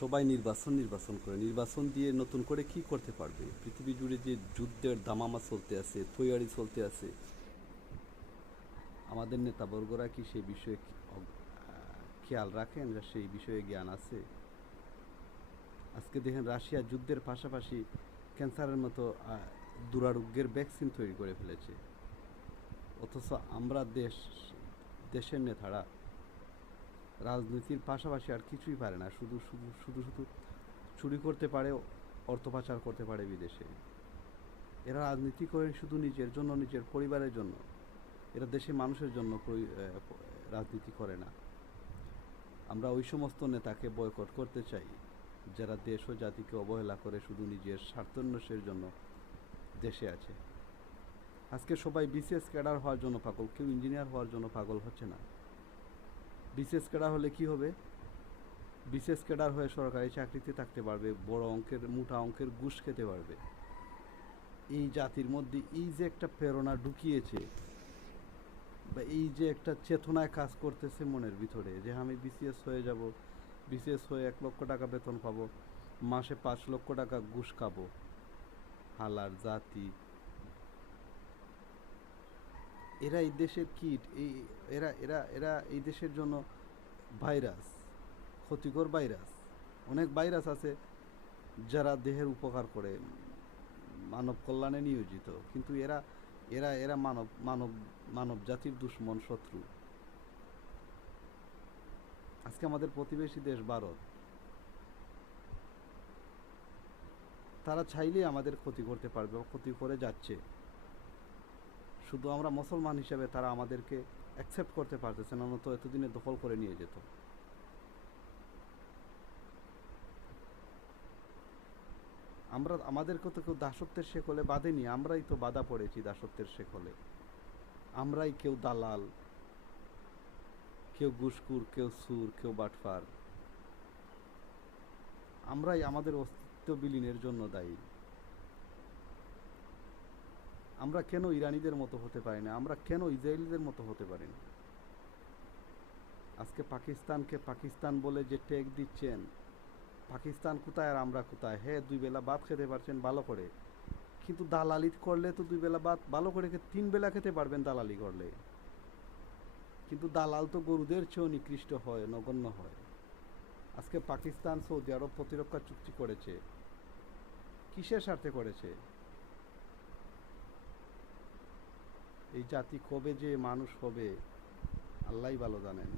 সবাই নির্বাচন করে নির্বাচন দিয়ে নতুন করে কি করতে পারবে? পৃথিবী জুড়ে যে যুদ্ধের দামামা চলতে আছে, তৈয়ারি চলতে আছে, আমাদের নেতাবর্গরা কি সেই বিষয়ে খেয়াল রাখেন? সেই বিষয়ে জ্ঞান আছে? আজকে দেখেন রাশিয়া যুদ্ধের পাশাপাশি ক্যান্সারের মতো দুরারোগ্যের ভ্যাকসিন তৈরি করে ফেলেছে। অথচ আমরা দেশের নেতারা রাজনীতির পাশাপাশি আর কিছুই পারে না, শুধু শুধু শুধু শুধু চুরি করতে পারে, অর্থ পাচার করতে পারে বিদেশে। এরা রাজনীতি করে শুধু নিজের জন্য, নিজের পরিবারের জন্য। এরা দেশের মানুষের জন্য রাজনীতি করে না। আমরা ওই সমস্ত নেতাকে বয়কট করতে চাই যারা দেশ ও জাতিকে অবহেলা করে শুধু নিজের স্বার্থন্বেষের জন্য দেশে আছে। আজকে সবাই বিসিএস ক্যাডার হওয়ার জন্য পাগল, কেউ ইঞ্জিনিয়ার হওয়ার জন্য পাগল হচ্ছে না। বিসিএস ক্যাডার হলে কি হবে? বিসিএস ক্যাডার হয়ে সরকারি চাকরিতে থাকতে পারবে, বড় অঙ্কের মোটা অঙ্কের ঘুষ খেতে পারবে। এই জাতির মধ্যে এই যে একটা প্রেরণা ঢুকিয়েছে, বা এই যে একটা চেতনায় কাজ করতেছে মনের ভিতরে, যে আমি বিসিএস হয়ে যাব, বিসিএস হয়ে 1 লক্ষ টাকা বেতন পাবো, মাসে 5 লক্ষ টাকা ঘুষ খাবো। হালার জাতি, এরা এই দেশের কীট। এরা এরা এরা এই দেশের জন্য ভাইরাস, ক্ষতিকর ভাইরাস। অনেক ভাইরাস আছে যারা দেহের উপকার করে, মানব কল্যাণে নিয়োজিত, কিন্তু এরা এরা এরা মানব মানব মানব জাতির দুশ্মন, শত্রু। আজকে আমাদের প্রতিবেশী দেশ ভারত, তারা চাইলেই আমাদের ক্ষতি করতে পারবে, ক্ষতি করে যাচ্ছে। শুধু আমরা মুসলমান হিসেবে তারা আমাদেরকে অ্যাকসেপ্ট করতে পারতেছে না, তো এতদিনে দখল করে নিয়ে যেত। আমাদেরকে তো কেউ দাসত্বের শেকলে বাঁধেনি, আমরাই তো বাধা পড়েছি দাসত্বের শেকলে। আমরাই কেউ দালাল, কেউ ঘুষখোর, কেউ সুর, কেউ বাটফার। আমরাই আমাদের অস্তিত্ব বিলীনের জন্য দায়ী। আমরা কেন ইরানিদের মতো হতে পারি না? আমরা কেন ইসরায়েলিদের মতো হতে পারি না? আজকে পাকিস্তানকে পাকিস্তান বলে যে ট্যাগ দিচ্ছেন, পাকিস্তান কোথায় আর আমরা কোথায়? হ্যাঁ, 2 বেলা ভাত খেতে পারছেন ভালো করে, কিন্তু দালালি করলে তো 2 বেলা ভাত ভালো করে 3 বেলা খেতে পারবেন দালালি করলে। কিন্তু দালাল তো গরুদের চেয়েও নিকৃষ্ট হয়, নগণ্য হয়। আজকে পাকিস্তান সৌদি আরব প্রতিরক্ষা চুক্তি করেছে, কিসের স্বার্থে করেছে? এই জাতি কবে যে মানুষ হবে আল্লাহই ভালো জানেন।